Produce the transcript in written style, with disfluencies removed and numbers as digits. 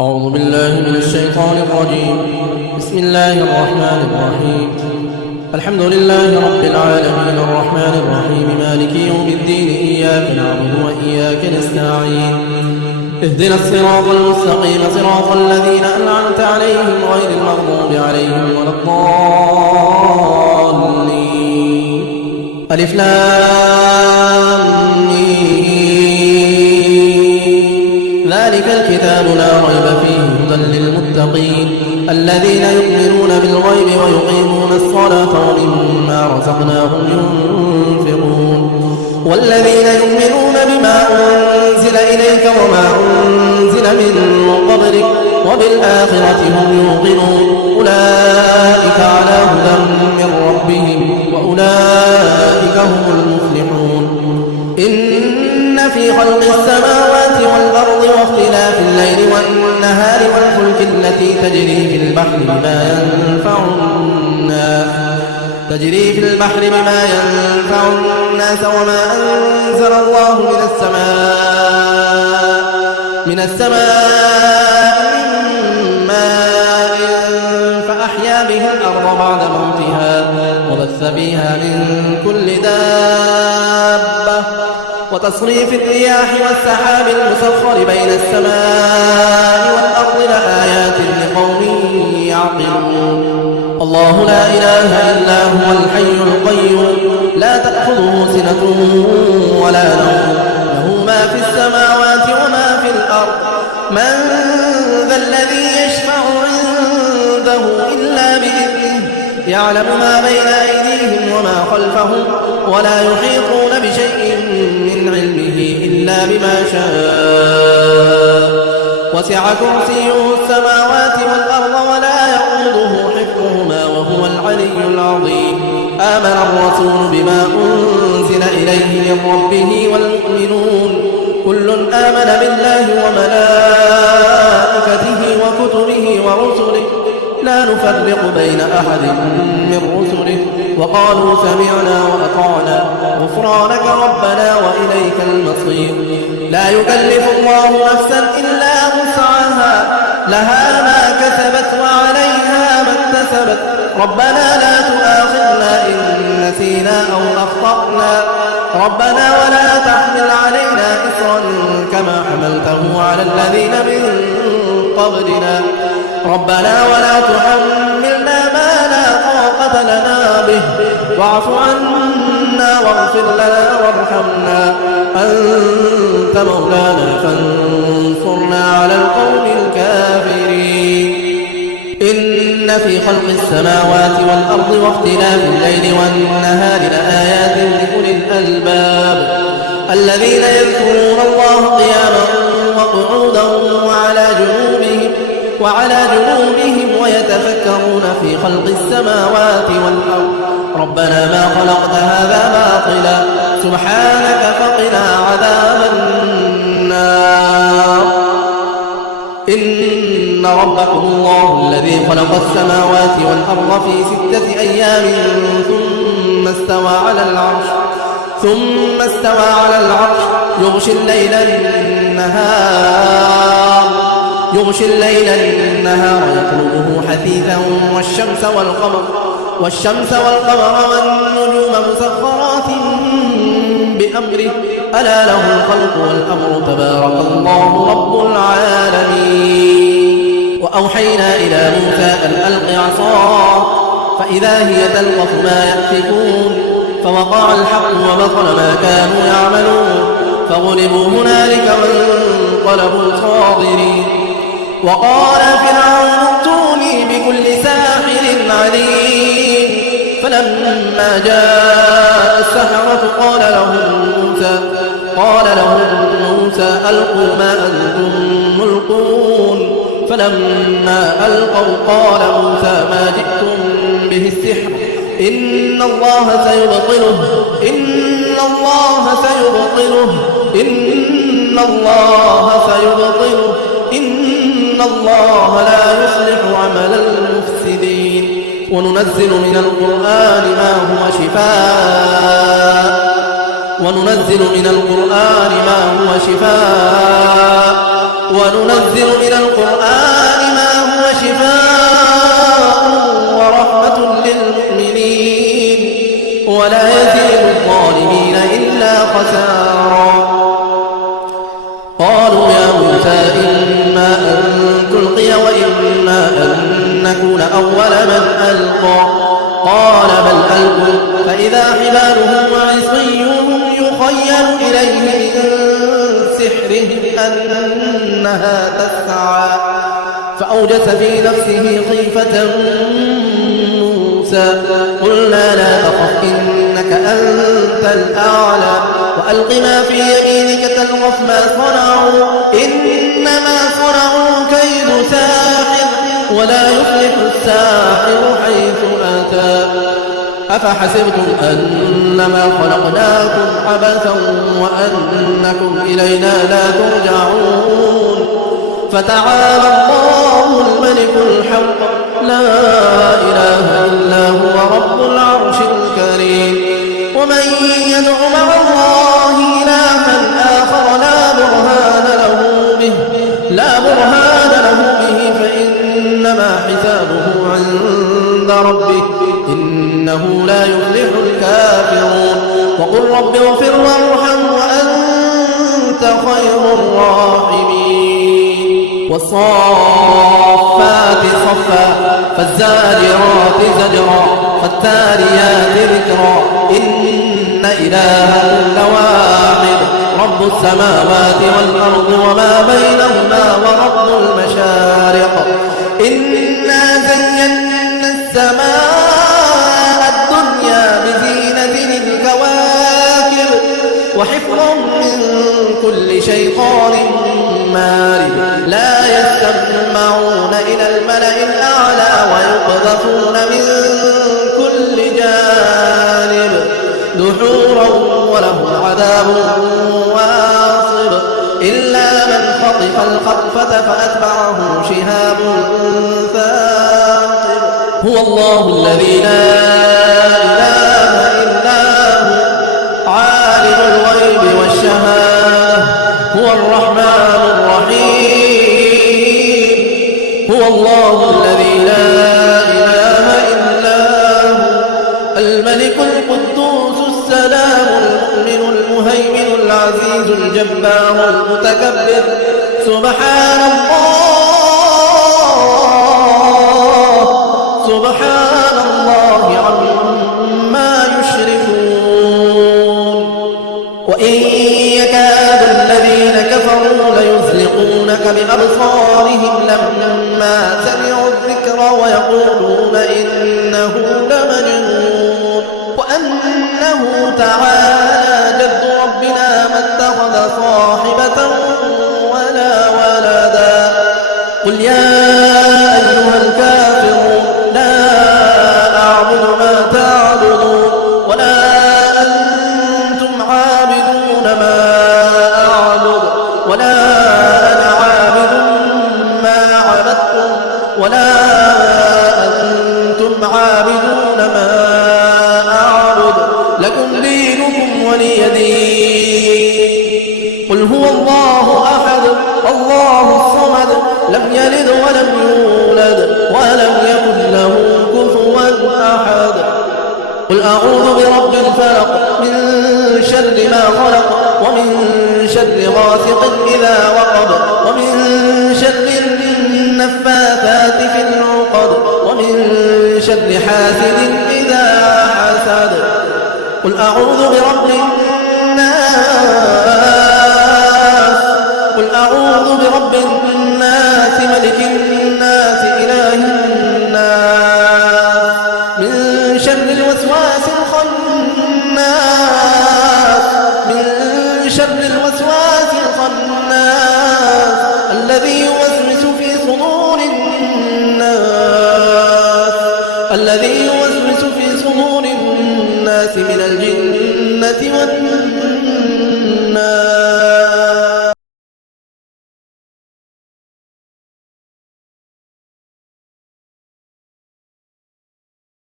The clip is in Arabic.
أعوذ بالله من الشيطان الرجيم. بسم الله الرحمن الرحيم. الحمد لله رب العالمين الرحمن الرحيم مالك يوم الدين إياك نعبد وإياك نستعين اهدنا الصراط المستقيم صراط الذين أنعمت عليهم غير المغضوب عليهم ولا الضالين. ألف لام ذلك الكتاب لا ريب فيه هدى للمتقين الذين يؤمنون بالغيب ويقيمون الصلاة ومما رزقناهم ينفقون والذين يؤمنون بما أنزل إليك وما أنزل من قبلك وبالآخرة هم يوقنون أولئك على هدى من ربهم وأولئك هم المفلحون. إن في خلق السماوات والأرض واختلاف الليل والنهار والفلك التي تجري في البحر بما ينفع الناس وما أنزل الله من السماء من ماء فأحيا به الأرض بعد موتها وبث فيها من كل دابة وتصريف الرياح والسحاب المسخر بين السماء والأرض لآيات لقوم يعقلون. الله لا إله إلا هو الحي القيوم لا تأخذه سنة ولا نوم له ما في السماوات وما في الأرض من ذا الذي يشفع عنده إلا بإذنه يعلم ما بين أيديهم وما خلفهم ولا يحيطون بشيء من علمه إلا بما شاء وسع كرسيه السماوات والأرض ولا يؤوده حفظهما وهو العلي العظيم. آمن الرسول بما أنزل إليه من ربه والمؤمنون كل آمن بالله وملائكته وكتبه ورسله لا نفرق بين أحد من رسله وقالوا سمعنا وأطعنا غفرانك ربنا وإليك المصير. لا يكلف الله نفسا إلا وسعها لها ما كسبت وعليها ما اكتسبت ربنا لا تؤاخذنا إن نسينا أو أخطأنا ربنا ولا تحمل علينا إصرا كما حملته على الذين من قبلنا ربنا ولا تحملنا ما لا طاقة لنا به واعف عنا واغفر لنا وارحمنا أنت مولانا فانصرنا على القوم الكافرين. إن في خلق السماوات والأرض واختلاف الليل والنهار لآيات لأولي الألباب الذين يذكرون الله قياما وقعودا وعلى جنوبهم ويتفكرون في خلق السماوات والأرض ربنا ما خلقت هذا باطلا سبحانك فقنا عذاب النار. إن ربكم الله الذي خلق السماوات والأرض في 6 أيام ثم استوى على العرش يغشي الليل النهار يطلبه حثيثا والشمس والقمر والنجوم مسخرات بأمره ألا له الخلق والأمر تبارك الله رب العالمين. وأوحينا إلى موسى أن ألق عصاك فإذا هي تلقف ما يأفكون فوقع الحق وبطل ما كانوا يعملون فغلبوا هنالك وانقلبوا صاغرين. وقال فرعون ائتوني بكل ساحر عليم فلما جاء السحرة قال لهم موسى ألقوا ما أنتم ملقون فلما ألقوا قال موسى ما جئتم به السحر إن الله سيبطله إن الله لا يصلح عمل المفسدين. وننزل من القرآن ما هو شفاء وننزل من القرآن ما هو شفاء ورحمة للمؤمنين ولا يزيد الظالمين إلا خسارا. قالوا يا موسى إما أن تلقي وإما أن نكون أول من ألقى قال بل ألقوا فإذا حبالهم وعصيهم يخيل إليه من سحرهم أنها تسعى فأوجس في نفسه خيفة موسى قلنا لا تخف إنك أنت الأعلى وألق ما في يمينك تلقف ما صنعوا إنما صنعوا كيد ساحر ولا يفلح الساحر حيث أتى أفحسبتم أنما خلقناكم عبثا وأنكم إلينا لا ترجعون فتعالى الله الملك الحق لا إله إلا هو رب العرش الكريم. ومن يدع مع الله إلها آخر لا برهان له به فإنما حسابه عند ربه إنه لا يفلح الكافرون. وقل رب اغفر وارحم وأنت خير الراحمين. والصافات صفا فالزاجرات زجرا فالتاليات ذكرا إن إلهكم لواحد رب السماوات والأرض وما بينهما ورب المشارق إنا زينا السماء الدنيا بزينة الكواكب وحفظا من كل شيطان مارد لا يستمعون إلى الملأ الأعلى ويقذفون من كل جانب دحورا ولهم عذاب واصب إلا من خطف الخطفة فأتبعه شهاب ثاقب. هو الله الذي لا إله إلا هو عالم الغيب والشهادة هو الرحمن الرحيم. هو الله الذي لا إله إلا هو الملك القدوس السلام المؤمن المهيمن العزيز الجبار المتكبر سبحان الله عما يشركون. وإن يكاد الذين كفروا ليزلقونك بأبصارهم لما سمعوا الذكر ويقولون إنه لمجنون وأنه تعالى جد ربنا ما اتخذ صاحبة ولا ولدا. قل يا أيها الكافرون لا أعبد ما تعبدون ولا أنتم عابدون ما أعبد ولا أنا عابد ما عبدتم ولا أنتم عابدون ما أعبد لكم دينكم ولي دين. قل هو الله أحد الله الصمد لم يلد ولم يولد ولم يكن له كفوا أحد. قل أعوذ برب الفلق من شر ما خلق ومن شر غاسق إذا وقب ومن شر النفاثات في العقد ومن شر حاسد إذا حسد. قل أعوذ برب الناس قل أعوذ برب الناس ملك الناس إله الناس من شر الوسواس الخناس الذي يوسوس في صدور الناس من الجنة والناس.